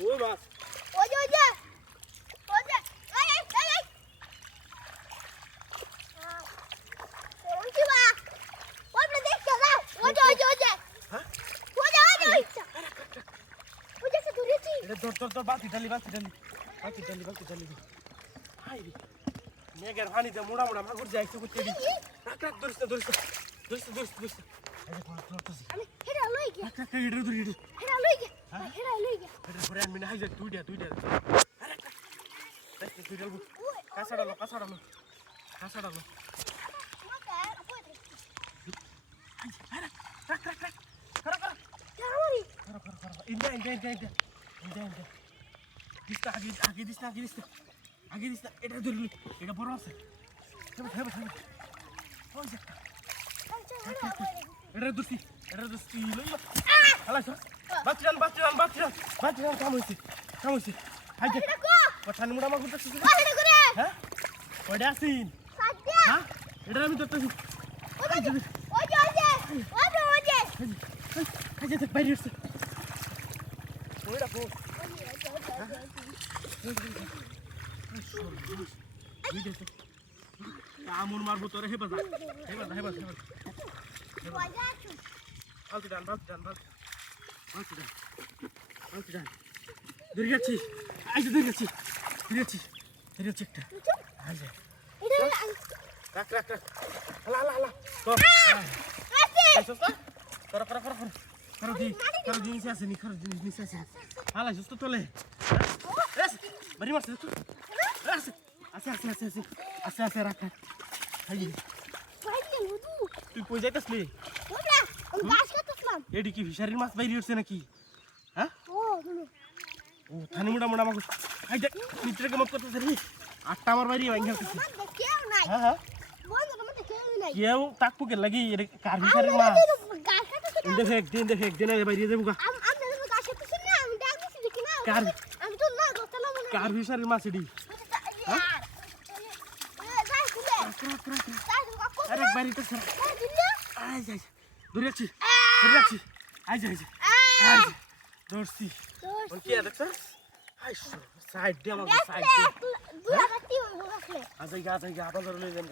ওই মাছ ওই যে এই ওই বা ওই দেখতে দাও ওই যে হ্যাঁ ওই যে ধরেছি এটা তোর বাতি ডালি হাই রে মেঘের পানিতে মোড়া মাগুর যাইছে করতে দি রাখ ধরিস আমি হেডা লই গে রাখ এটা হেডা লই গে এটা পরে আমি না হাই যা দুইটা রাখ তুই ডালবো কাছাড়ালো রাখ কর জামারি ইন্দা আগে দিস না এটা ধরলি এটা বড় আছে হেবে ওই যে এটা দোস্তি লইলো হালা সর বাচ্চান কাম হইছে হাই দে পাঠানি মুড়া মাগুর দেখছিস হেডা করে হ্যাঁ ওইটা আসিন সাজ্জা হ্যাঁ এটা আমি ধরতেছি ওই যে হাই যে বাইরে উঠছে ওইটা কো আমন মারবো তোরে হেবা বালতি ডান ধরে যাচ্ছি একটা রাখ হালা তোর তোর জিনিস আছে নি হালা সুস্থ তোলে বাড়ি মারছে তুই আছে রাখ তুই কই যাইতাছলি এডি কি ফিশারির মাছ বাইরে উঠছে নাকি হ্যাঁ ও থানি মোড়া মাগুর হাই দেখ মিত্রে কেমন করতেছে রে আটটা আমার বাইরে ভাঙা উঠছে হ্যাঁ কেউ তাকপু কে লাগি কার ফিশারির মাছ দেখে একদিন বাইরে যাবো কার ফিশারির মাছ এডি আরে বাইরে তো আই যাই ধরে যাচ্ছি আই যাই ধরছি কি দেখছ সাইড দিয়ে আমাকে সাইড দিয়ে দুলা বাতি হইবো আসলে আজাই আবার লই যাম